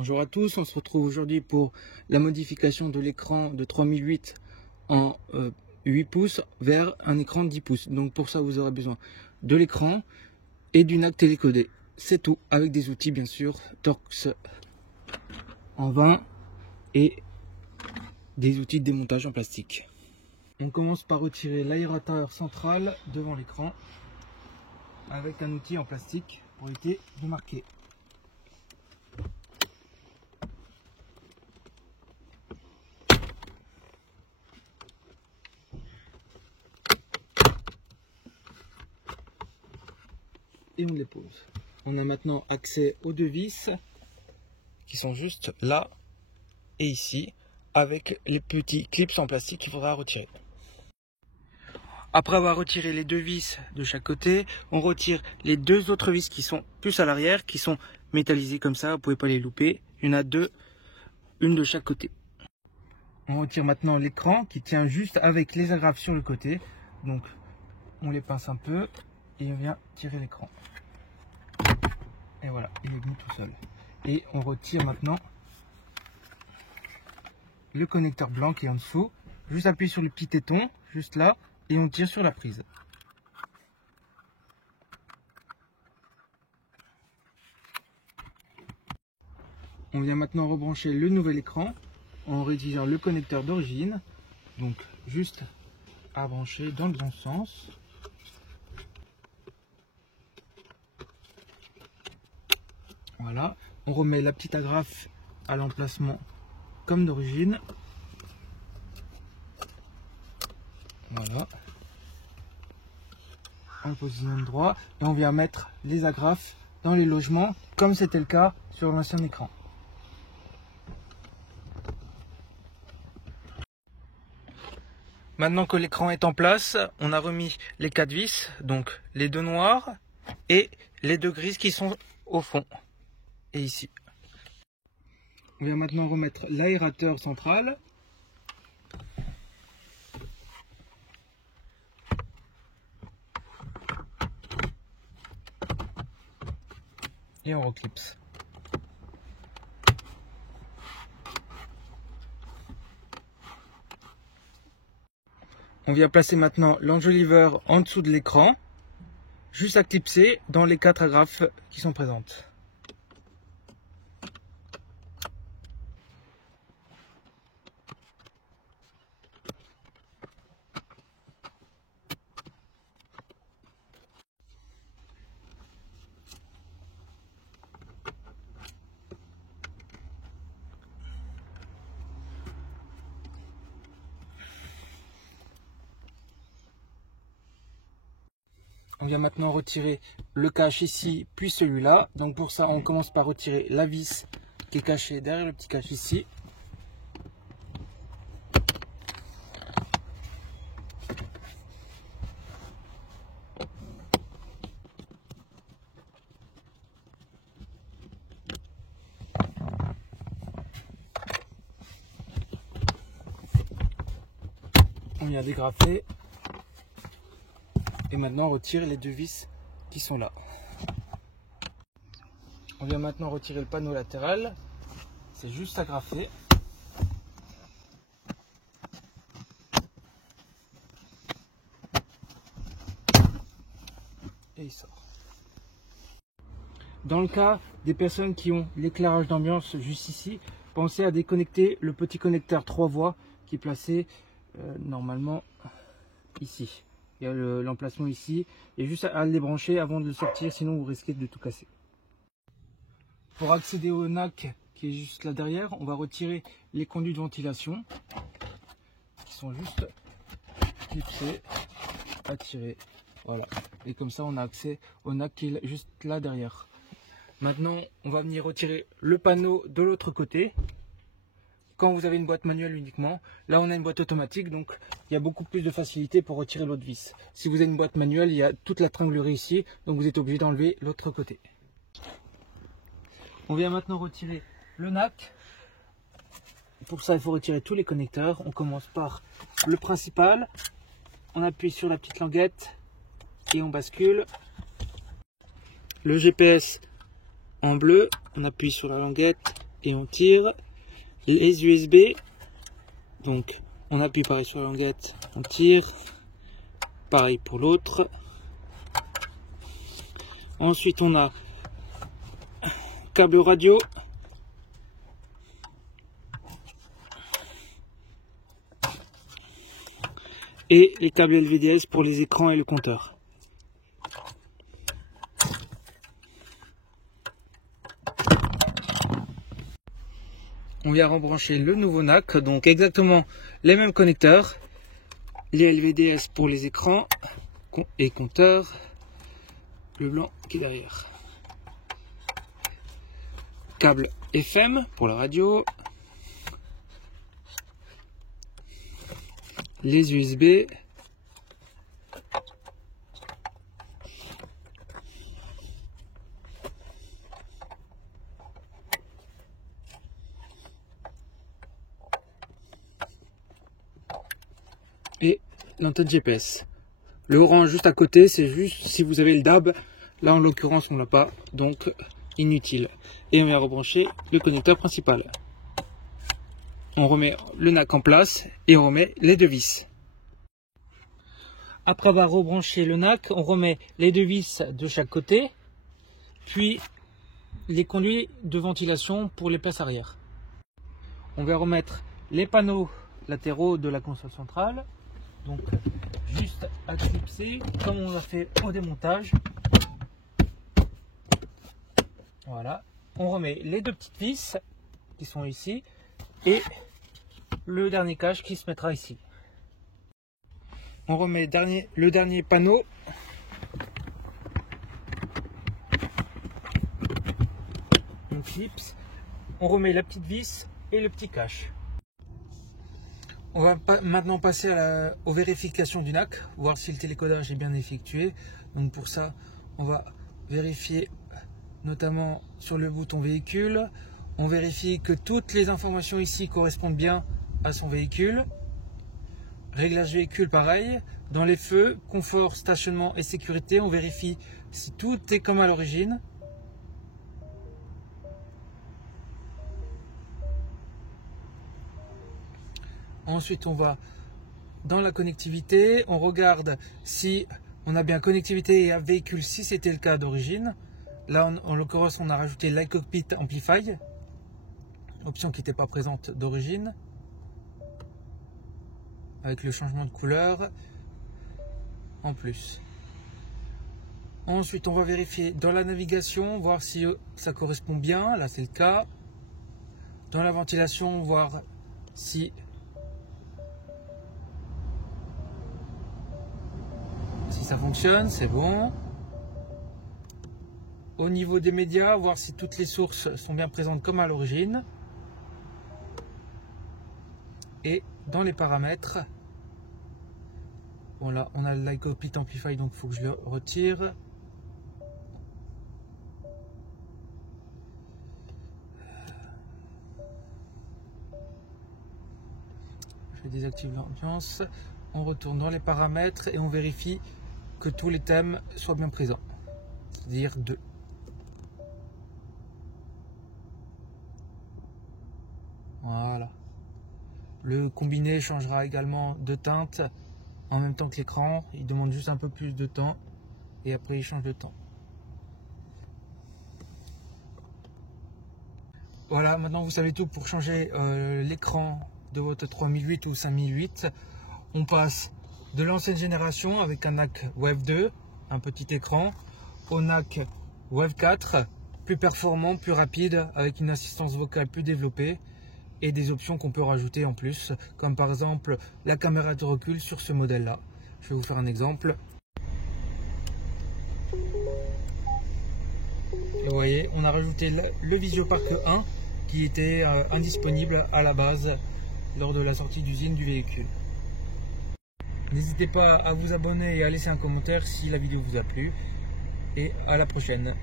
Bonjour à tous, on se retrouve aujourd'hui pour la modification de l'écran de 3008 en 8 pouces vers un écran de 10 pouces. Donc pour ça vous aurez besoin de l'écran et du NAC télécodé. C'est tout, avec des outils bien sûr, Torx en 20 et des outils de démontage en plastique. On commence par retirer l'aérateur central devant l'écran avec un outil en plastique pour éviter de marquer. Et on les pose. On a maintenant accès aux deux vis qui sont juste là et ici avec les petits clips en plastique qu'il faudra retirer. Après avoir retiré les deux vis de chaque côté, on retire les deux autres vis qui sont plus à l'arrière, qui sont métallisées comme ça, vous ne pouvez pas les louper. Il y en a deux, une de chaque côté. On retire maintenant l'écran qui tient juste avec les agrafes sur le côté. Donc on les pince un peu et on vient tirer l'écran. Et voilà, il est mis tout seul. Et on retire maintenant le connecteur blanc qui est en dessous. Juste appuyer sur le petit téton, juste là, et on tire sur la prise. On vient maintenant rebrancher le nouvel écran en réutilisant le connecteur d'origine. Donc juste à brancher dans le bon sens. Voilà, on remet la petite agrafe à l'emplacement comme d'origine. Voilà. On positionne droit et on vient mettre les agrafes dans les logements comme c'était le cas sur l'ancien écran. Maintenant que l'écran est en place, on a remis les 4 vis, donc les deux noirs et les deux grises qui sont au fond et ici. On vient maintenant remettre l'aérateur central. Et on reclipse. On vient placer maintenant l'enjoliveur en dessous de l'écran, juste à clipser dans les 4 agrafes qui sont présentes. On vient maintenant retirer le cache ici, puis celui-là. Donc pour ça, on commence par retirer la vis qui est cachée derrière le petit cache ici. On vient dégrafer. Et maintenant on retire les deux vis qui sont là. On vient maintenant retirer le panneau latéral. C'est juste agrafé. Et il sort. Dans le cas des personnes qui ont l'éclairage d'ambiance juste ici, pensez à déconnecter le petit connecteur 3 voies qui est placé normalement ici. Il y a l'emplacement ici, et juste à le débrancher avant de le sortir, sinon vous risquez de tout casser. Pour accéder au NAC qui est juste là derrière, on va retirer les conduits de ventilation qui sont juste clipsés, à tirer. Voilà, et comme ça on a accès au NAC qui est juste là derrière. Maintenant on va venir retirer le panneau de l'autre côté. Quand vous avez une boîte manuelle uniquement, là on a une boîte automatique, donc il y a beaucoup plus de facilité pour retirer l'autre vis. Si vous avez une boîte manuelle, il y a toute la tringlerie ici, donc vous êtes obligé d'enlever l'autre côté. On vient maintenant retirer le NAC. Pour ça il faut retirer tous les connecteurs. On commence par le principal, on appuie sur la petite languette et on bascule. Le GPS en bleu, on appuie sur la languette et on tire. Les USB, donc on appuie pareil sur la languette, on tire. Pareil pour l'autre. Ensuite on a câble radio. Et les câbles LVDS pour les écrans et le compteur. On vient rebrancher le nouveau NAC, donc exactement les mêmes connecteurs. Les LVDS pour les écrans et compteurs. Le blanc qui est derrière. Câble FM pour la radio. Les USB. Et l'antenne GPS. Le orange juste à côté, c'est juste si vous avez le DAB. Là en l'occurrence on l'a pas, donc inutile. Et on vient rebrancher le connecteur principal. On remet le NAC en place et on remet les deux vis. Après avoir rebranché le NAC, on remet les deux vis de chaque côté, puis les conduits de ventilation pour les places arrière. On va remettre les panneaux latéraux de la console centrale. Donc juste à clipser comme on l'a fait au démontage. Voilà, on remet les deux petites vis qui sont ici et le dernier cache qui se mettra ici. On remet le dernier panneau. On clipse, on remet la petite vis et le petit cache. On va maintenant passer aux vérifications du NAC, voir si le télécodage est bien effectué. Donc pour ça, on va vérifier notamment sur le bouton véhicule. On vérifie que toutes les informations ici correspondent bien à son véhicule. Réglage véhicule pareil. Dans les feux, confort, stationnement et sécurité, on vérifie si tout est comme à l'origine. Ensuite, on va dans la connectivité, on regarde si on a bien connectivité et un véhicule si c'était le cas d'origine. Là, en l'occurrence, on a rajouté l'iCockpit Amplify, option qui n'était pas présente d'origine, avec le changement de couleur en plus. Ensuite, on va vérifier dans la navigation, voir si ça correspond bien. Là, c'est le cas. Dans la ventilation, voir si ça fonctionne, c'est bon. Au niveau des médias, voir si toutes les sources sont bien présentes comme à l'origine. Et dans les paramètres, bon là on a le l'iCockpit Amplify, donc il faut que je le retire. Je désactive l'ambiance. On retourne dans les paramètres et on vérifie que tous les thèmes soient bien présents, c'est-à-dire 2. Voilà. Le combiné changera également de teinte en même temps que l'écran. Il demande juste un peu plus de temps et après il change de temps. Voilà, maintenant vous savez tout pour changer l'écran de votre 3008 ou 5008. On passe de l'ancienne génération avec un NAC Wave 2, un petit écran, au NAC Wave 4, plus performant, plus rapide, avec une assistance vocale plus développée et des options qu'on peut rajouter en plus, comme par exemple la caméra de recul sur ce modèle là. Je vais vous faire un exemple. Et vous voyez, on a rajouté le VisioPark 1 qui était indisponible à la base lors de la sortie d'usine du véhicule. N'hésitez pas à vous abonner et à laisser un commentaire si la vidéo vous a plu. Et à la prochaine.